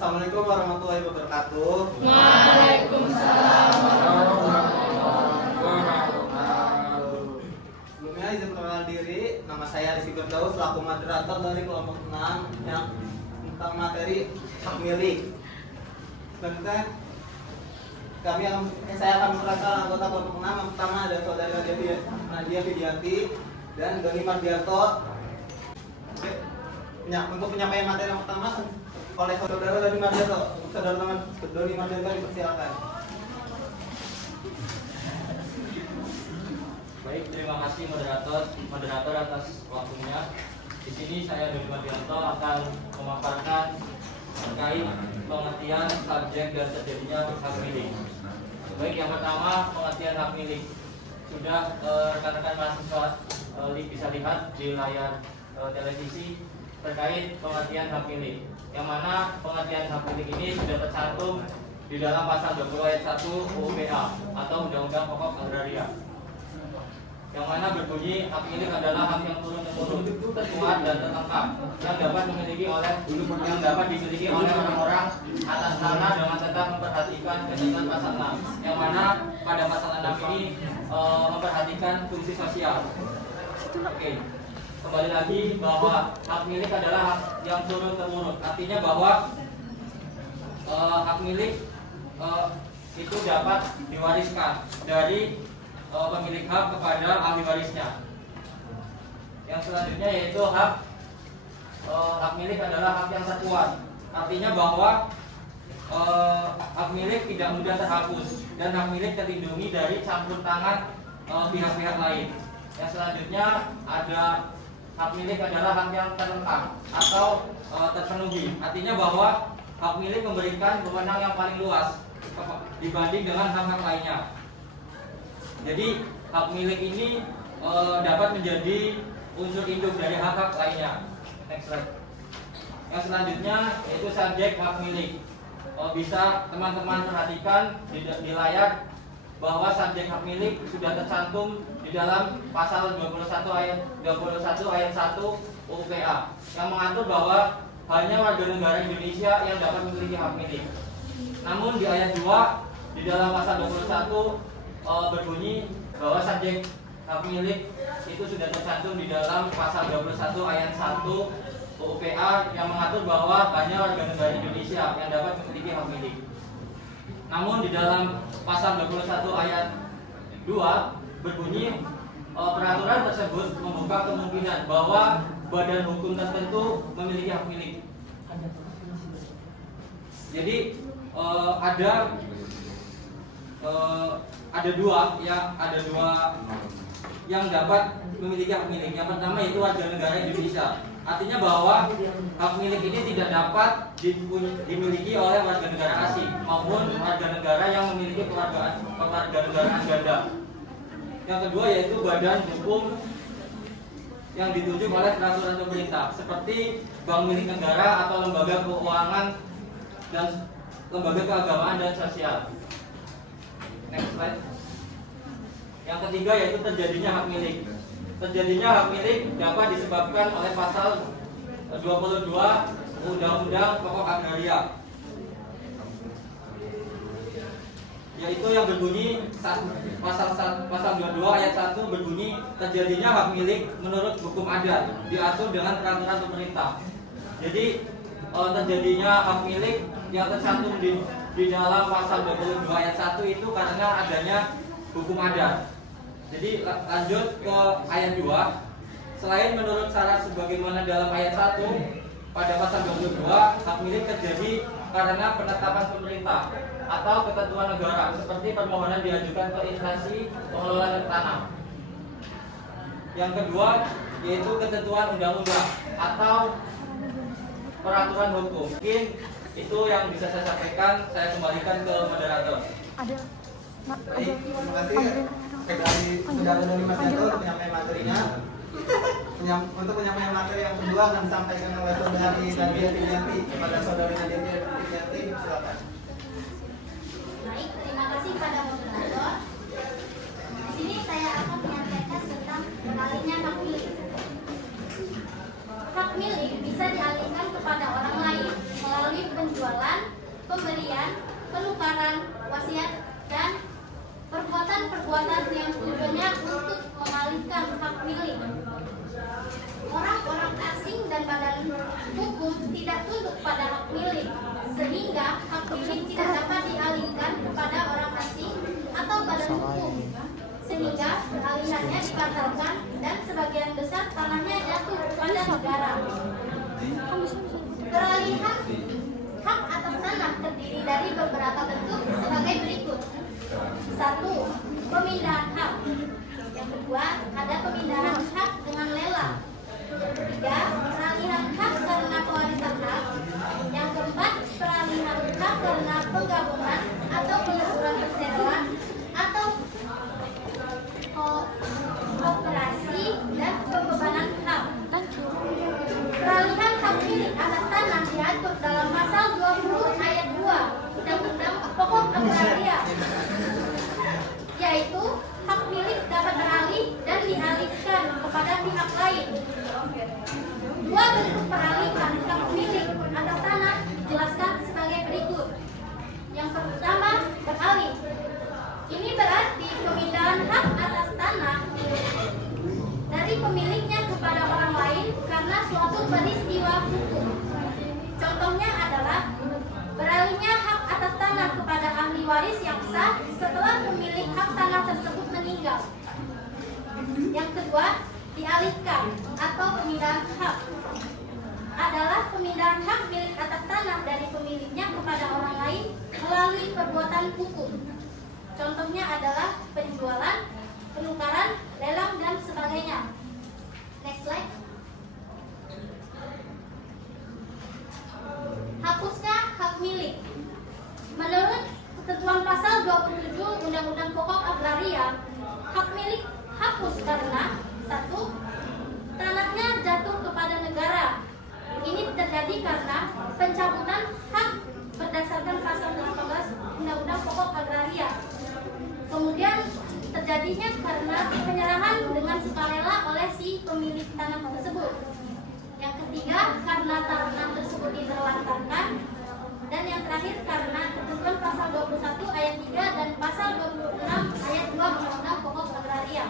Assalamualaikum warahmatullahi wabarakatuh. Waalaikumsalam warahmatullahi wabarakatuh. Sebelumnya izin perkenalan diri, nama saya Rizky Firdaus selaku moderator dari kelompok 6 yang tentang materi hak milik. Selanjutnya saya akan memperkenalkan anggota kelompok 6. Yang pertama ada saudari Nadia Fidianti dan Doni Mardianto. Untuk penyampaian materi yang pertama oleh saudara Doni Mardianto. Saudara Doni Mardianto dipersilakan. Baik, terima kasih moderator atas waktunya. Di sini saya Doni Mardianto akan memaparkan terkait pengertian subjek dan terjadinya hak milik. Baik, yang pertama pengertian hak milik. Sudah rekan-rekan mahasiswa bisa lihat di layar televisi terkait pengertian hak milik, yang mana pengertian hak milik ini sudah tercantum di dalam pasal 20 ayat 1 UU PA atau Undang-Undang Pokok Agraria, yang mana berbunyi hak milik adalah hak yang turun-temurun, terkuat dan terlengkap yang dapat dimiliki oleh orang-orang atas tanah dengan tetap memperhatikan ketentuan pasal 6, yang mana pada pasal 6 ini memperhatikan fungsi sosial. Oke. Kembali lagi bahwa hak milik adalah hak yang turun-temurun, artinya bahwa hak milik itu dapat diwariskan dari pemilik hak kepada ahli warisnya. Yang selanjutnya yaitu hak milik adalah hak yang terkuat, artinya bahwa hak milik tidak mudah terhapus dan hak milik terlindungi dari campur tangan pihak-pihak lain. Yang selanjutnya ada hak milik adalah hak yang terlengkap atau terpenuhi, artinya bahwa hak milik memberikan wewenang yang paling luas dibanding dengan hak-hak lainnya. Jadi hak milik ini dapat menjadi unsur induk dari hak-hak lainnya. Next slide. Yang selanjutnya yaitu subjek hak milik. Bisa teman-teman perhatikan di layar bahwa subjek hak milik sudah tercantum di dalam pasal 21 ayat 1 UU PA yang mengatur bahwa hanya warga negara Indonesia yang dapat memiliki hak milik. Namun di ayat 2 di dalam pasal 21 berbunyi bahwa subjek hak milik itu sudah tercantum di dalam pasal 21 ayat 1 UU PA yang mengatur bahwa hanya warga negara Indonesia yang dapat memiliki hak milik. Namun di dalam pasal 21 ayat 2 berbunyi peraturan tersebut membuka kemungkinan bahwa badan hukum tertentu memiliki hak milik. Jadi ada dua yang dapat memiliki hak milik. Yang pertama yaitu warga negara Indonesia. Artinya bahwa hak milik ini tidak dapat dimiliki oleh warga negara asing maupun warga negara yang memiliki kewarganegaraan ganda. Yang kedua yaitu badan hukum yang ditunjuk oleh peraturan pemerintah seperti bank milik negara atau lembaga keuangan dan lembaga keagamaan dan sosial. Next slide. Yang ketiga yaitu terjadinya hak milik. Terjadinya hak milik dapat disebabkan oleh pasal 22 Undang-Undang Pokok Agraria, yaitu yang berbunyi pasal 22 ayat 1 berbunyi terjadinya hak milik menurut hukum adat diatur dengan peraturan pemerintah. Jadi terjadinya hak milik yang tercantum di dalam pasal 22 ayat 1 itu karena adanya hukum adat. Jadi lanjut ke ayat 2. Selain menurut syarat sebagaimana dalam ayat 1 pada pasal 22, hak milik terjadi karena penetapan pemerintah atau ketentuan negara seperti permohonan diajukan ke instansi pengelola tanah. Yang kedua yaitu ketentuan undang-undang atau peraturan hukum. Mungkin itu yang bisa saya sampaikan. Saya kembalikan ke moderator. Baik, terima kasih dari saudara Doni Mardianto untuk penyampaian materinya. Untuk penyampaian materi yang kedua akan disampaikan oleh saudari Nadia Fidianti. Kepada saudari Nadia Fidianti, silakan. Baik, terima kasih pada moderator. Di sini saya akan menyampaikan tentang beralihnya hak milik. Hak milik bisa dialihkan kepada orang lain melalui penjualan pelanggaran wasiat dan perbuatan-perbuatan yang tujuannya untuk mengalihkan hak milik. Orang-orang asing dan badan hukum tidak tunduk pada hak milik, sehingga hak milik tidak dapat dialihkan kepada orang asing atau badan hukum, sehingga peralihannya dibatalkan dan sebagian besar tanahnya jatuh kepada negara. Peralihan hak atas tanah terdiri dari beberapa bentuk sebagai berikut. 1. Pemindahan hak. Yang kedua, ada pemindahan hak dengan lelang. 3. Peralihan hak karena pewarisan hak. Yang keempat, peralihan hak karena penggabungan atau peleburan perseroan atau operasi dan pembebanan hak. Peralihan hak milik atas tanah diatur dalam pasal 20 ayat 2 Undang-Undang Pokok Agraria, yaitu hak milik dapat beralih dan dialihkan kepada pihak lain. Dua bentuk peralihan hak milik atas tanah dijelaskan sebagai berikut. Yang pertama, beralih. Ini berarti pemindahan hak atas tanah dari pemiliknya kepada orang lain karena suatu peristiwa hukum. Contohnya adalah beralihnya hak atas tanah kepada ahli waris yang sah setelah pemilik hak tanah tersebut meninggal. Yang kedua, dialihkan atau pemindahan hak adalah pemindahan hak milik atas tanah dari pemiliknya kepada orang lain melalui perbuatan hukum. Contohnya adalah penjualan, penukaran, lelang, dan sebagainya. Next slide. Hapusnya hak milik. Menurut ketentuan pasal 27 Undang-Undang Pokok Agraria, hak milik hapus karena 1. Tanahnya jatuh kepada negara. Ini terjadi karena pencabutan hak berdasarkan pasal 18 Undang-Undang Pokok Agraria. Kemudian terjadinya karena penyerahan dengan sukarela oleh si pemilik tanah tersebut. Yang ketiga, karena tanah tersebut diterlantarkan. Dan yang terakhir, karena ketentuan pasal 21 ayat 3 dan pasal 26 ayat 2 Undang-Undang Pokok Agraria.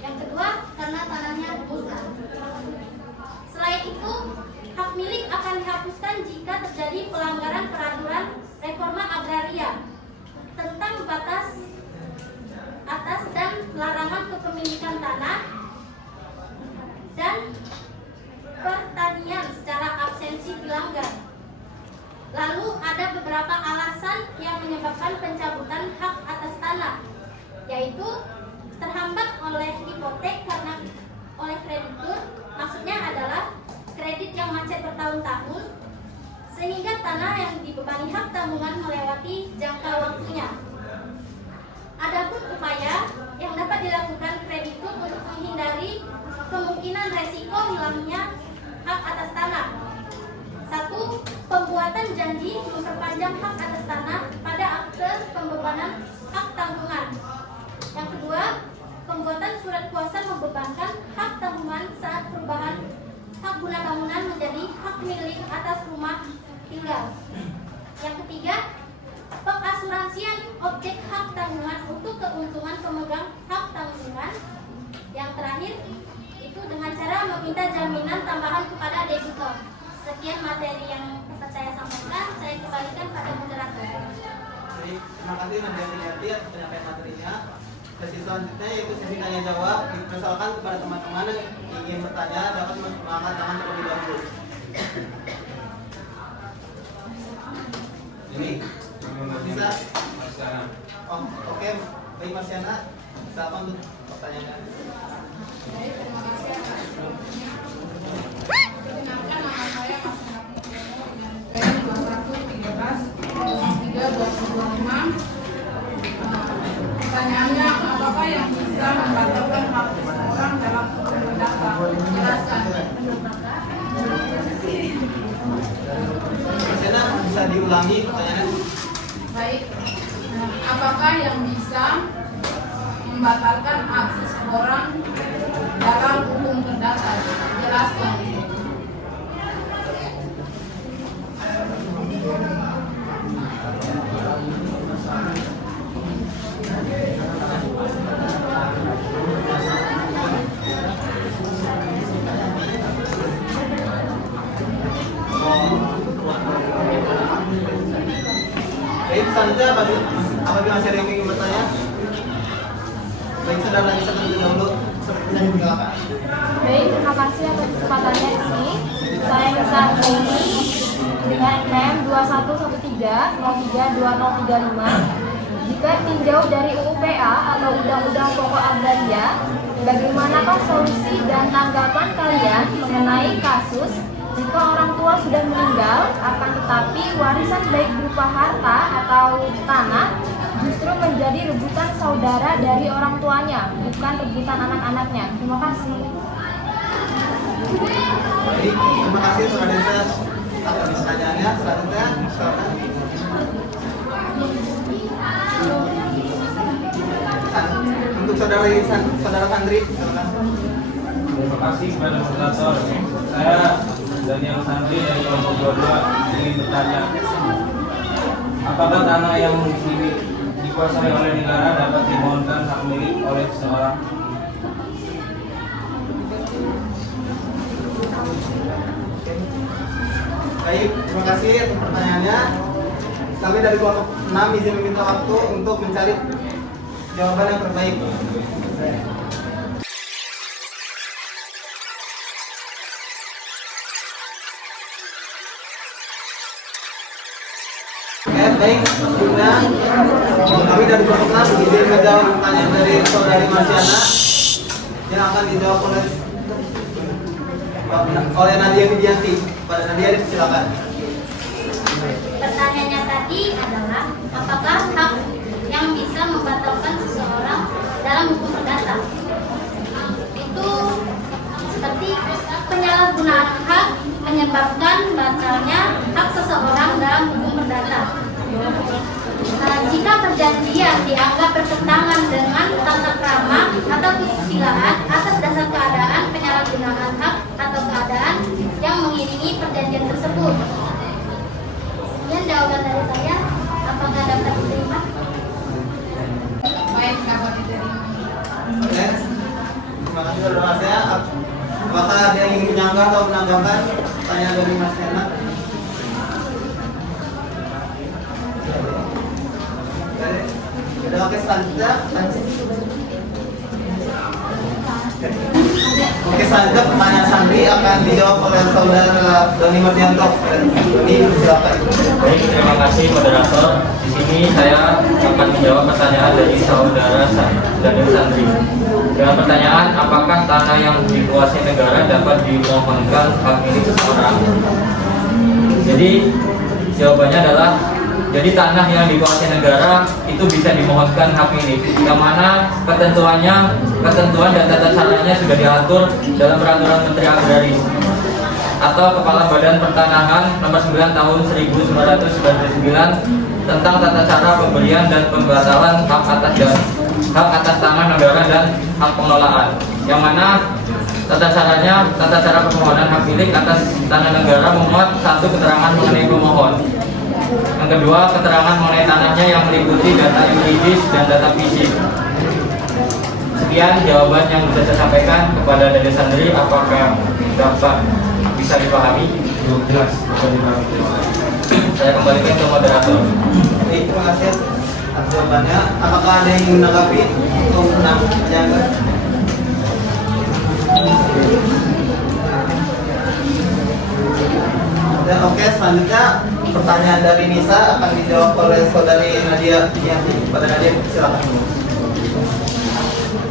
Yang kedua, karena tanahnya musnah. Selain itu, hak milik akan dihapuskan jika terjadi pelanggaran peraturan reforma agraria tentang batas atas dan larangan kepemilikan tanah dan pertanian secara absensi dilanggar. Lalu ada beberapa alasan yang menyebabkan pencabutan hak atas tanah, yaitu terhambat oleh hipotek karena oleh kreditur, maksudnya adalah kredit yang macet bertahun-tahun sehingga tanah yang dibebani hak tanggungan melewati jangka waktunya. Adapun upaya yang dapat dilakukan kreditur untuk menghindari kemungkinan resiko hilangnya hak atas tanah. 1. Pembuatan janji memperpanjang hak atas tanah pada akte pembebanan hak tanggungan. Yang kedua, pembuatan surat kuasa membebankan hak tanggungan saat perubahan hak guna bangunan menjadi hak milik atas rumah tinggal. Yang ketiga, pengasuransian objek hak tanggungan untuk keuntungan pemegang hak tanggungan. Yang terakhir, itu dengan cara meminta jaminan tambahan kepada debitur. Sekian materi yang dapat saya sampaikan, saya kembalikan pada moderator. Baik, terima kasih Nadia Filiarti atas penyampaian materinya. Sesi selanjutnya yaitu sesi tanya jawab. Dipersilakan kepada teman-teman yang ingin bertanya dapat mengangkat tangan terlebih dahulu. Ini bisa. Oh, oke. Baik Mas Yana, silakan untuk pertanyaannya. Baik, terima kasih atas perkenalkan, nama saya Pertanyaannya, apakah yang bisa membatalkan hak seseorang dalam perdata? Jelaskan. Mas Yana, bisa diulangi pertanyaannya? Baik, apakah yang bisa membatalkan hak seseorang dalam hukum perdata? Jelaskan. selanjutnya apabila masih ada yang ingin bertanya, baik saudara Nisa terlebih dahulu sepertinya silakan. Baik, terima kasih atas kesempatannya di sini. Saya Nisa ini dengan NIM 2113032035. Jika tinjau dari UU-PA atau Undang-Undang Pokok Agraria, bagaimanakah solusi dan tanggapan kalian mengenai kasus jika orang tua sudah meninggal, akan tetapi warisan baik berupa harta atau tanah justru menjadi rebutan saudara dari orang tuanya, bukan rebutan anak-anaknya? Terima kasih. Baik, terima kasih saudara Nisa atas pertanyaannya. Selanjutnya, silakan. Untuk saudara Sandri, silakan. Terima kasih kepada moderator. Saya Daniel Sandri dari kelompok 22 ingin bertanya, apakah tanah yang dikuasai oleh negara dapat dimohonkan hak milik oleh seseorang? Baik, terima kasih atas pertanyaannya. Kami dari kelompok 6 izin meminta waktu untuk mencari jawaban yang terbaik. Oke, baik. Sebelumnya kami dari kelompok 6 izin menjawab pertanyaan dari saudari Marsiana yang akan dijawab oleh Nadia Widianti. Pada Nadia, silakan. Pertanyaannya tadi adalah apakah hak yang bisa membatalkan seseorang dalam hukum perdata? Itu seperti penyalahgunaan hak menyebabkan batalnya hak seseorang dalam hukum perdata. Jika perjanjian dianggap bertentangan dengan tata krama atau kesusilaan atas dasar keadaan penyalahgunaan hak atau keadaan yang mengiringi perjanjian tersebut. Sekian jawaban dari saya. Apakah dapat diterima? Baik, dapat diterima. Oke, terima kasih saudara Marsiana. Apakah ada yang ingin menyanggah atau menanggapan pertanyaan dari Mas Hena? Udah, oke, selanjutnya. Oke, selanjutnya pertanyaan Sandri akan dijawab oleh saudara Doni Mardianto. Doni, silakan. Baik, terima kasih moderator. Di sini saya akan menjawab pertanyaan dari saudara Daniel Sandri. Dengan pertanyaan, apakah tanah yang dikuasai negara dapat dimohonkan hak milik seseorang? Jadi jawabannya adalah, jadi tanah yang dikuasai negara itu bisa dimohonkan hak milik, yang mana ketentuan dan tata caranya sudah diatur dalam Peraturan Menteri Agraris atau Kepala Badan Pertanahan Nomor 9 Tahun 1999 tentang tata cara pemberian dan pembatalan hak atas tanah negara dan hak pengelolaan, yang mana tata cara permohonan hak milik atas tanah negara memuat satu, keterangan mengenai pemohon. Yang kedua, keterangan mengenai tanahnya yang meliputi data yuridis dan data fisik. Sekian jawaban yang bisa saya sampaikan kepada Dede Sandri. Apakah dapat bisa dipahami? Jelas. Saya kembalikan ke moderator. Baik, terima kasih atas jawabannya. Apakah ada yang ingin menanggapi atau menanggapi? Dan oke, selanjutnya pertanyaan dari Nisa akan dijawab oleh saudari Nadia Widianti. Pada Nadia, silakan.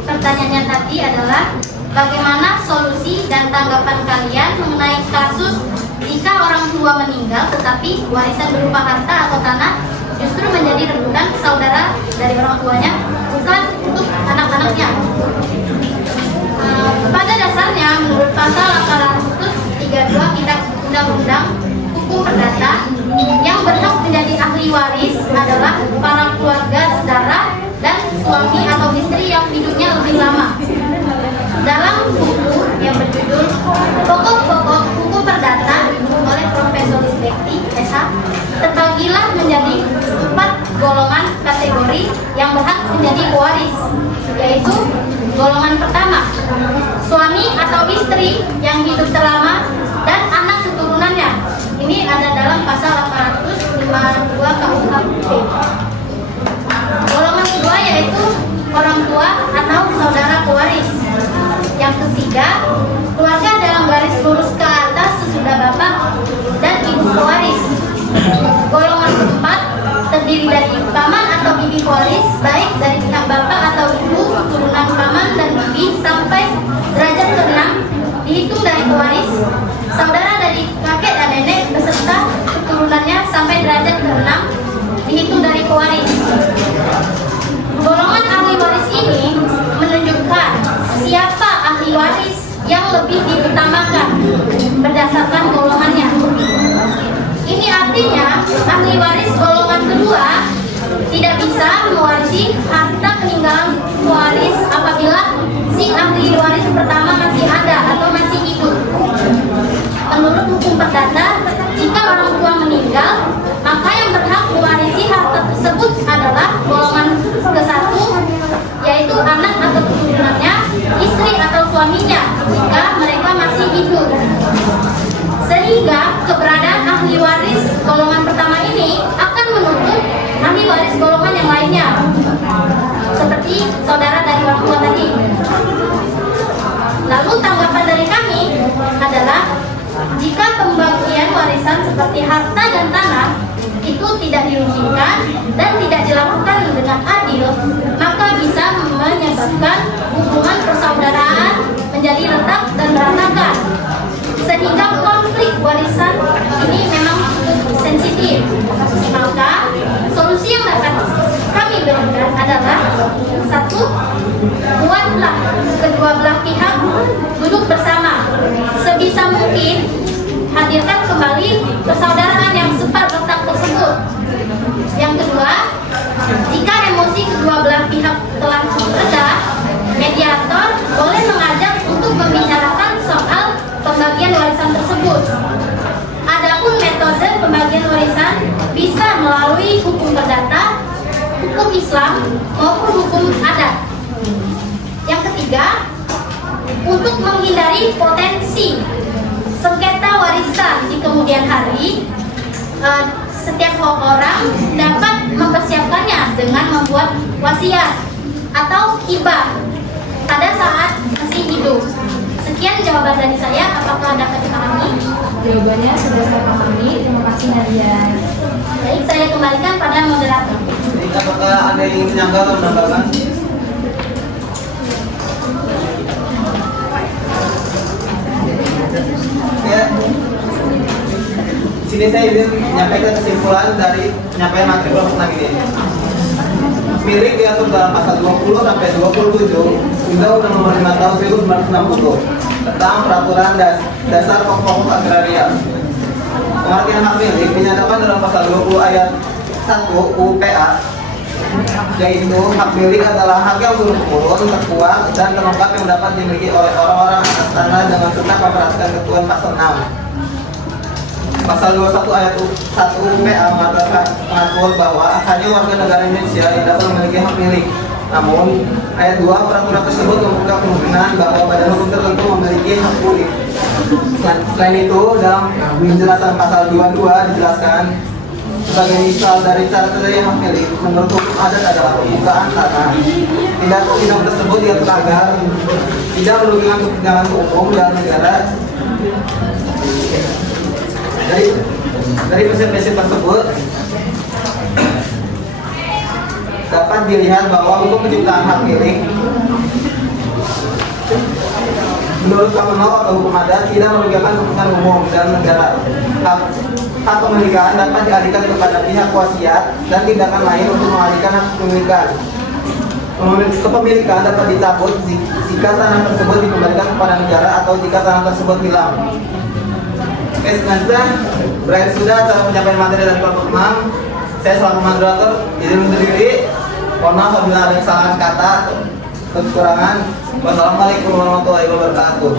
Pertanyaannya tadi adalah bagaimana solusi dan tanggapan kalian mengenai kasus jika orang tua meninggal tetapi warisan berupa harta atau tanah justru menjadi rebutan saudara dari orang tuanya, bukan untuk anak-anaknya. Pada dasarnya menurut pasal 832 Kitab Undang-Undang Hukum Perdata, yang berhak menjadi ahli waris adalah para keluarga saudara dan suami atau istri yang hidupnya lebih lama. Dalam buku yang berjudul Pokok-pokok Hukum Perdata oleh Profesor Bekti SH, terbagilah menjadi 4 golongan kategori yang berhak menjadi pewaris, yaitu golongan pertama, suami atau istri yang hidup terlama dan anak keturunannya. Ini ada dalam pasal 852 KUHP. terdiri dari paman atau bibi pewaris, baik dari pihak bapak atau ibu, keturunan paman dan bibi sampai derajat ke-6 dihitung dari pewaris, saudara dari kakek dan nenek beserta keturunannya sampai derajat ke-6 dihitung dari pewaris. Golongan ahli waris ini menunjukkan siapa ahli waris yang lebih diutamakan berdasarkan golongannya. Ini artinya ahli waris golongan kedua tidak bisa mewarisi harta peninggalan pewaris apabila si ahli waris pertama masih ada atau masih hidup. Menurut hukum perdata, jika orang tua meninggal, maka yang berhak mewarisi harta tersebut adalah golongan ke-1, yaitu anak atau keturunannya, istri atau suaminya jika mereka masih hidup. Sehingga keberadaan ahli waris golongan pertama ini akan menuntut ahli waris golongan yang lainnya, seperti saudara dari orang tua tadi. Lalu tanggapan dari kami adalah jika pembagian warisan seperti harta dan tanah itu tidak dirugikan dan tidak dilakukan dengan adil, maka bisa menyebabkan hubungan persaudaraan menjadi retak dan berantakan, sehingga konflik warisan ini memang sensitif. Maka solusi yang dapat kami berikan adalah: 1. Buatlah kedua belah pihak duduk bersama. Sebisa mungkin hadirkan kembali persaudaraan yang sempat retak tersebut. Yang kedua, jika emosi kedua belah pihak telah reda, mediator boleh mengajak untuk membicarakan soal pembagian warisan tersebut. Adapun metode pembagian warisan bisa melalui hukum perdata, hukum Islam maupun hukum adat. Yang ketiga, untuk menghindari potensi sengketa warisan di kemudian hari, setiap orang dapat mempersiapkannya dengan membuat wasiat atau hibah pada saat masih hidup. Sekian jawaban dari saya. Apakah dapat dipahami? Jawabannya sudah saya pahami. Terima kasih Nadia. Baik, saya kembalikan pada moderator. Jadi apakah ada yang ingin menyanggah atau menambahkan? Ya, sini saya ingin menyampaikan kesimpulan dari penyampaian materi kelompok 6 ini. Milik diatur dalam pasal 20 sampai 27 Undang-Undang Nomor 5 Tahun 1960 tentang peraturan dasar pokok agraria. Pengertian hak milik dinyatakan dalam pasal 20 ayat 1 UPA, yaitu hak milik adalah hak yang turun-temurun, terkuat dan terlengkap yang dapat dimiliki oleh orang-orang atas tanah dengan sunnah memperhatikan ketentuan pasal 6. Pasal 21 ayat 1 UPA mengatur bahwa hanya warga negara Indonesia yang dapat memiliki hak milik. Namun, ayat 2 peraturan tersebut membuka kemungkinan bahwa badan hukum tertentu memiliki hak milik. Selain itu, dalam penjelasan pasal 22 dijelaskan sebagai misal dari cara terjadi hak milik menurut hukum adat adalah pembukaan tanah. Tindak tersebut diatur agar tidak merugikan kepentingan umum dan negara. Dari prinsip-prinsip tersebut dapat dilihat bahwa hukum penciptaan hak milik menurut common law atau hukum adat tidak merugikan kepentingan umum dan negara. Hak pemilikan dapat dialihkan kepada pihak wasiat dan tindakan lain untuk mengalihkan hak kepemilikan. Kepemilikan dapat dicabut jika tanah tersebut dikembalikan kepada negara atau jika tanah tersebut hilang. Oke, selanjutnya berakhir sudah acara penyampaian materi dari kelompok 6. Saya selaku moderator izin undur diri. Mohon maaf apabila ada kesalahan kata atau kekurangan. Wassalamualaikum warahmatullahi wabarakatuh.